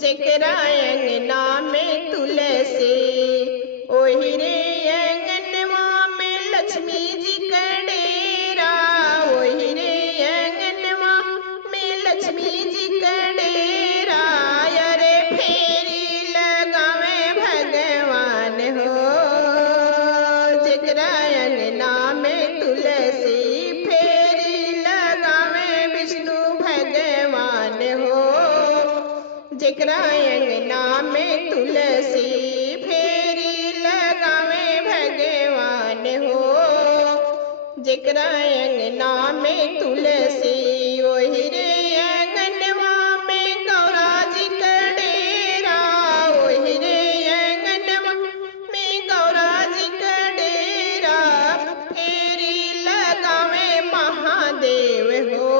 जेकरा अंगना में तुलसी ओही रे अंगनवा में लक्ष्मी जी का डेरा। ओही रे अंगनवा में लक्ष्मी जी का डेरा। अरे फेरी लगावे भगवान हो जेकरा अंगना में तुलसी। फेरी लगावे विष्णु भगवान हो जेकरा अंगना में तुलसी। फेरी लगावे भगवान हो जेकरा अंगना में तुलसी। ओही रे अंगनवा में गौरा जी का डेरा। ओही रे अंगनवा में गौरा जी का डेरा। फेरी लगावे महादेव हो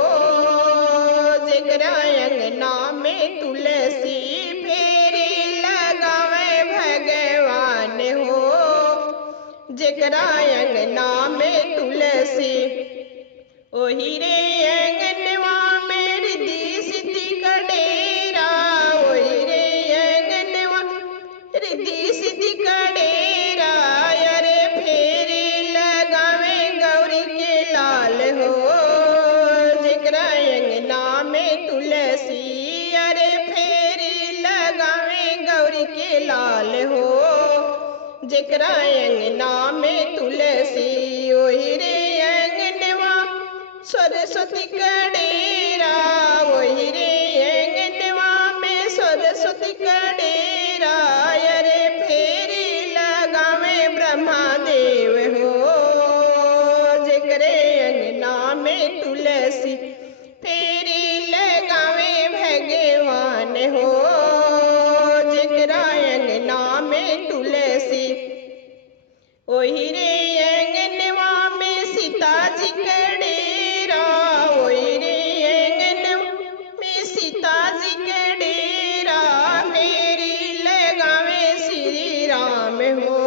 जेकरा अंगना में तुलसी। फेरी लगावे भगवान हो जेकरा अंगना में तुलसी। ओही रे अंगनवा में रिद्धि सिद्धि का डेरा। ओही रे अंगनवा रिद्धि सिद्धि का डेरा। अरे फेरी लगावे गौरी के लाल हो जेकरा अंगना में तुलसी। अरे फेरी लगावे गौरी के लाल हो जेकरा अंगना में तुलसी। ओही रे अंगनवा सरस्वती का डेरा। ओही रे अंगनवा में सरस्वती का डेरा। अरे फेरी लगावे ब्रह्मा देव हो जेकरे अंगना में तुलसी। फेरी लगावे भगवान हो जेकरा अंगना में तुलसी। ओही रे अंगनवा में सीता जी का डेरा। ओही रे अंगनवा में सीता जी का डेरा। फेरी लगावे श्री राम हो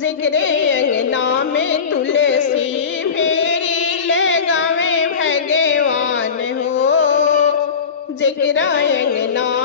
जेकरे अंगना में तुलसी। फेरी लगावे भगवान हो जेकरा अंगना